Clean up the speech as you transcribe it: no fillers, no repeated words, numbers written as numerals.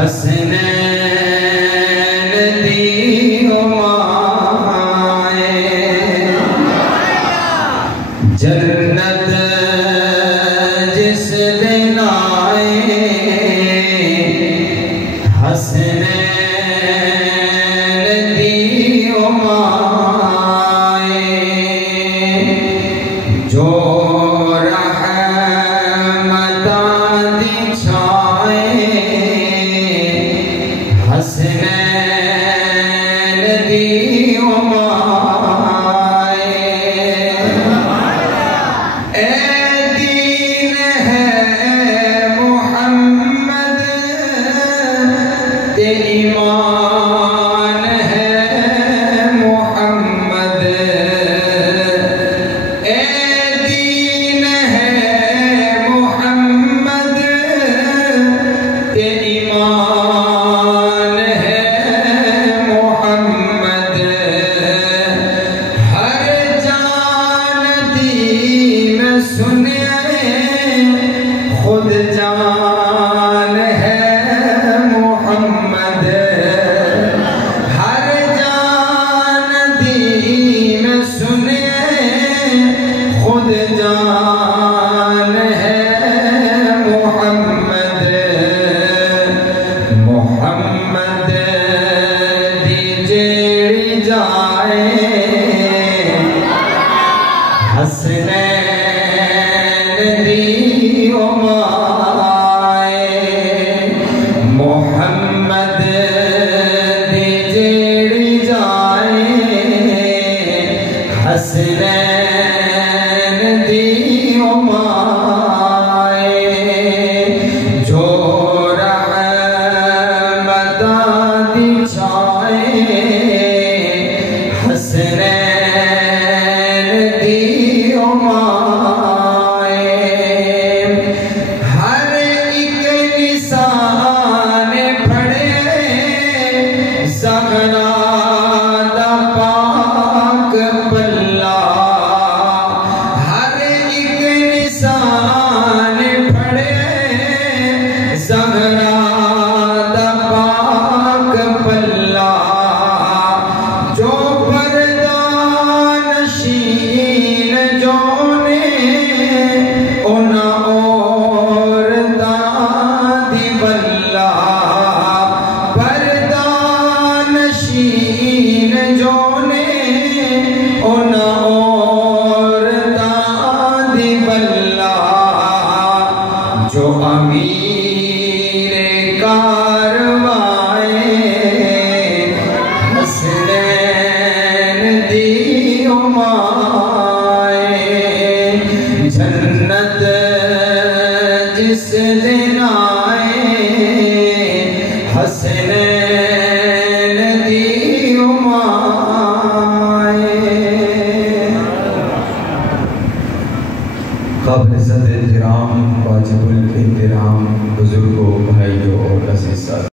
हसनैन दी उमाए जन्नत जिस दिन आए हसनैन दी उमाए जो हसनैन दी उमाए ए दीन है मुहम्मद ते ईमान है मुहम्मद ए दीन है मुहम्मद ते ईमान खुद जान है मोहम्मद हर जान दीन सुने खुद जान है मोहम्मद मोहम्मद दी जेड़ी जाए हसनैन दी मोहम्मद दी जेड़ी जाए हसनैन दी उमाए जो रहमतां दी छाए हसनैन दी उमाए हर एक निशान ज़हरा दा पाक पल्ला हर एक निशान पड़े ज़हरा दा पाक पल्ला जो पर्दा नशीन जोने उना औरतां दी बल्ला नशीन जोने उना औरतां दी बल्ला जो अमीर कारवाए हसनैन दी उमाए जन्नत जिस दिन आए हसनैन दी उमाए काबिल इज़्ज़त एहतराम वाजिबुल एहतराम बुजुर्गों भाइयों और अज़ीज़।